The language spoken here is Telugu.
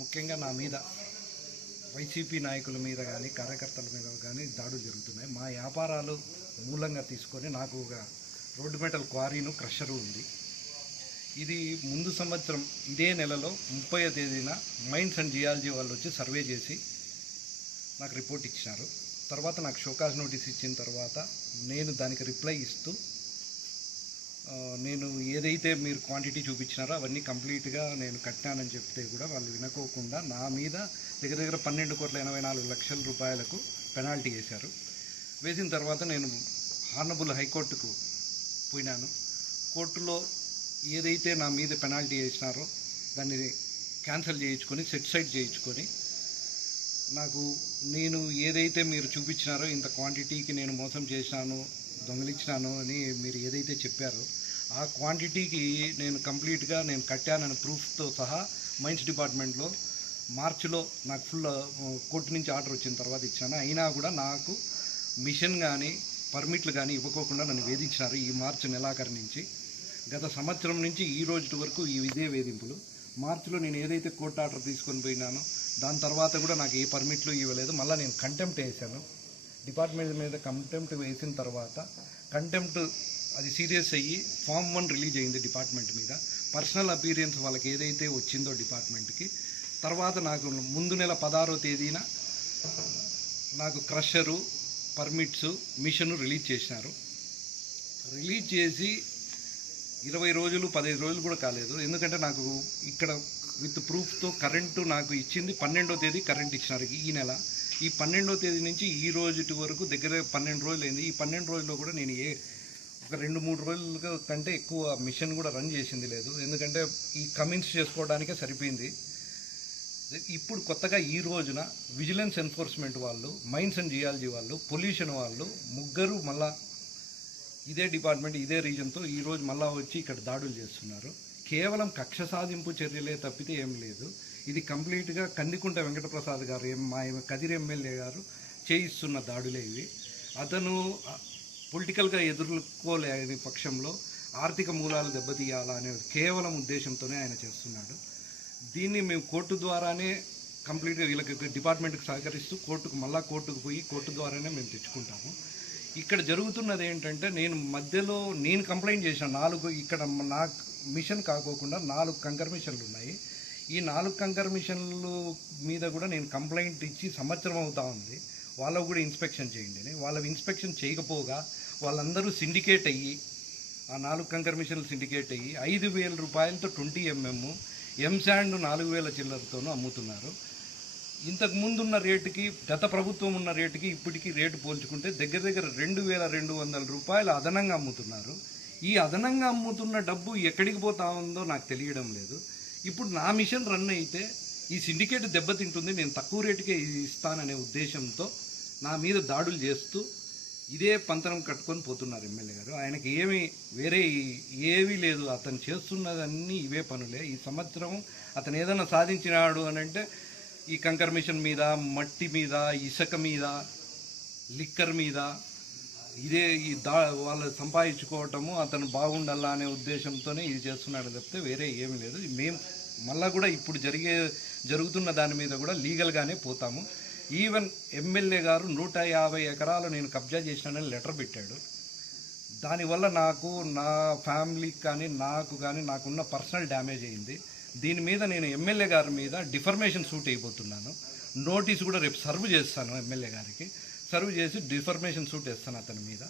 ముఖ్యంగా నా మీద వైసీపీ నాయకుల మీద కానీ కార్యకర్తల మీద కానీ దాడులు జరుగుతున్నాయి. మా వ్యాపారాలు మూలంగా తీసుకొని నాకు ఒక రోడ్డు మెటల్ క్వారీను క్రషరు ఉంది. ఇది ముందు సంవత్సరం ఇదే నెలలో 30వ తేదీన మైన్స్ అండ్ జియాలజీ వాళ్ళు వచ్చి సర్వే చేసి నాకు రిపోర్ట్ ఇచ్చినారు. తర్వాత నాకు షోకాజ్ నోటీస్ ఇచ్చిన తర్వాత నేను దానికి రిప్లై ఇస్తూ నేను ఏదైతే మీరు క్వాంటిటీ చూపించినారో అవన్నీ కంప్లీట్గా నేను కట్టానని చెప్తే కూడా వాళ్ళు వినుకోకుండా నా మీద దగ్గర 12,84,00,000 రూపాయలకు పెనాల్టీ వేశారు. వేసిన తర్వాత నేను హానబుల్ హైకోర్టుకు పోయినాను. కోర్టులో ఏదైతే నా మీద పెనాల్టీ వేసినారో దాన్ని క్యాన్సిల్ చేయించుకొని సెట్ సైడ్ చేయించుకొని నాకు నేను ఏదైతే మీరు చూపించినారో ఇంత క్వాంటిటీకి నేను మోసం చేసినాను, దొంగిలించినాను అని మీరు ఏదైతే చెప్పారో ఆ క్వాంటిటీకి నేను కంప్లీట్గా నేను కట్టానని ప్రూఫ్తో సహా మైన్స్ డిపార్ట్మెంట్లో మార్చిలో నాకు ఫుల్ కోర్టు నుంచి ఆర్డర్ వచ్చిన తర్వాత ఇచ్చాను. అయినా కూడా నాకు మిషన్ కానీ పర్మిట్లు కానీ ఇవ్వకోకుండా నన్ను వేధించినారు. ఈ మార్చి నెలాఖరు నుంచి గత సంవత్సరం నుంచి ఈ రోజు వరకు ఇదే వేధింపులు. మార్చిలో నేను ఏదైతే కోర్టు ఆర్డర్ తీసుకొని పోయినానో దాని తర్వాత కూడా నాకు ఏ పర్మిట్లు ఇవ్వలేదు. మళ్ళీ నేను కంటెంప్ట్ వేసాను. డిపార్ట్మెంట్ మీద కంటెంప్ట్ వేసిన తర్వాత కంటెంప్ట్ అది సీరియస్ అయ్యి ఫామ్ 1 రిలీజ్ అయింది డిపార్ట్మెంట్ మీద. పర్సనల్ అపీరియన్స్ వాళ్ళకి ఏదైతే వచ్చిందో డిపార్ట్మెంట్కి తర్వాత నాకు ముందు నెల 16వ తేదీన నాకు క్రషరు, పర్మిట్స్, మిషను రిలీజ్ చేసినారు. రిలీజ్ చేసి 20 రోజులు 15 రోజులు కూడా కాలేదు. ఎందుకంటే నాకు ఇక్కడ విత్ ప్రూఫ్తో కరెంటు నాకు ఇచ్చింది 12వ తేదీ కరెంట్ ఇచ్చినారు ఈ నెల. ఈ 12వ తేదీ నుంచి ఈ రోజు వరకు దగ్గర 12 రోజులు అయింది. ఈ 12 రోజుల్లో కూడా నేను ఒక 2-3 రోజుల కంటే ఎక్కువ మిషన్ కూడా రన్ చేసింది లేదు. ఎందుకంటే ఈ కమిన్స్ చేసుకోవడానికే సరిపోయింది. ఇప్పుడు కొత్తగా ఈ రోజున విజిలెన్స్ ఎన్ఫోర్స్మెంట్ వాళ్ళు, మైన్స్ అండ్ జియాలజీ వాళ్ళు, పొల్యూషన్ వాళ్ళు ముగ్గురు మళ్ళా ఇదే డిపార్ట్మెంట్ ఇదే రీజన్తో ఈరోజు మళ్ళా వచ్చి ఇక్కడ దాడులు చేస్తున్నారు. కేవలం కక్ష సాధింపు చర్యలే తప్పితే ఏం లేదు. ఇది కంప్లీట్గా కందికుంట వెంకటప్రసాద్ గారు మా కదిరి ఎమ్మెల్యే గారు చేయిస్తున్న దాడులే ఇవి. అతను పొలిటికల్గా ఎదుర్కోలేని పక్షంలో ఆర్థిక మూలాలు దెబ్బతీయాలనే కేవలం ఉద్దేశంతోనే ఆయన చేస్తున్నాడు. దీన్ని మేము కోర్టు ద్వారానే కంప్లీట్గా వీళ్ళకి డిపార్ట్మెంట్కి సహకరిస్తూ కోర్టుకు పోయి కోర్టు ద్వారానే మేము తెచ్చుకుంటాము. ఇక్కడ జరుగుతున్నది ఏంటంటే నేను కంప్లైంట్ చేసిన 4 ఇక్కడ నాకు మిషన్ కాకోకుండా 4 కంకర్ మిషన్లు ఉన్నాయి. ఈ 4 కంకర్ మిషన్లు మీద కూడా నేను కంప్లైంట్ ఇచ్చి సంవత్సరం అవుతా ఉంది. వాళ్ళకు కూడా ఇన్స్పెక్షన్ చేయండి అని. వాళ్ళకి ఇన్స్పెక్షన్ చేయకపోగా వాళ్ళందరూ సిండికేట్ అయ్యి ఆ 4 కంకర్ మిషన్లు సిండికేట్ అయ్యి 5,000 రూపాయలతో 20 mm ఎంశాండ్ 4,000 చిల్లరతోనూ అమ్ముతున్నారు. ఇంతకు ముందు ఉన్న రేటుకి గత ప్రభుత్వం ఉన్న రేటుకి ఇప్పటికీ రేటు పోల్చుకుంటే దగ్గర 2,200 రూపాయలు అదనంగా అమ్ముతున్నారు. ఈ అదనంగా అమ్ముతున్న డబ్బు ఎక్కడికి పోతా ఉందో నాకు తెలియడం లేదు. ఇప్పుడు నా మిషన్ రన్ అయితే ఈ సిండికేట్ దెబ్బతింటుంది, నేను తక్కువ రేటుకే ఇస్తాననే ఉద్దేశంతో నా మీద దాడులు చేస్తూ ఇదే పంతనం కట్టుకొని పోతున్నారు ఎమ్మెల్యే గారు. ఆయనకి వేరే ఏమీ లేదు. అతను చేస్తున్నదన్నీ ఇవే పనులే. ఈ సంవత్సరం అతను ఏదైనా సాధించినాడు అని అంటే ఈ కంకర్ మిషన్ మీద, మట్టి మీద, ఇసుక మీద, లిక్కర్ మీద ఇదే వాళ్ళు సంపాదించుకోవటము, అతను బాగుండాలా అనే ఉద్దేశంతోనే ఇది చేస్తున్నాడు తప్పితే వేరే ఏమీ లేదు. మేము మళ్ళీ కూడా ఇప్పుడు జరుగుతున్న దాని మీద కూడా లీగల్గానే పోతాము. ఈవెన్ ఎమ్మెల్యే గారు 150 ఎకరాలు నేను కబ్జా చేసినానని లెటర్ పెట్టాడు. దానివల్ల నాకు, నా ఫ్యామిలీకి కానీ నాకున్న పర్సనల్ డ్యామేజ్ అయింది. దీని మీద నేను ఎమ్మెల్యే గారి మీద డిఫర్మేషన్ సూట్ అయిపోతున్నాను. నోటీసు కూడా రేపు సర్వ్ చేస్తాను ఎమ్మెల్యే గారికి. సర్వ్ చేసి డిఫర్మేషన్ సూట్ వేస్తాను అతని మీద.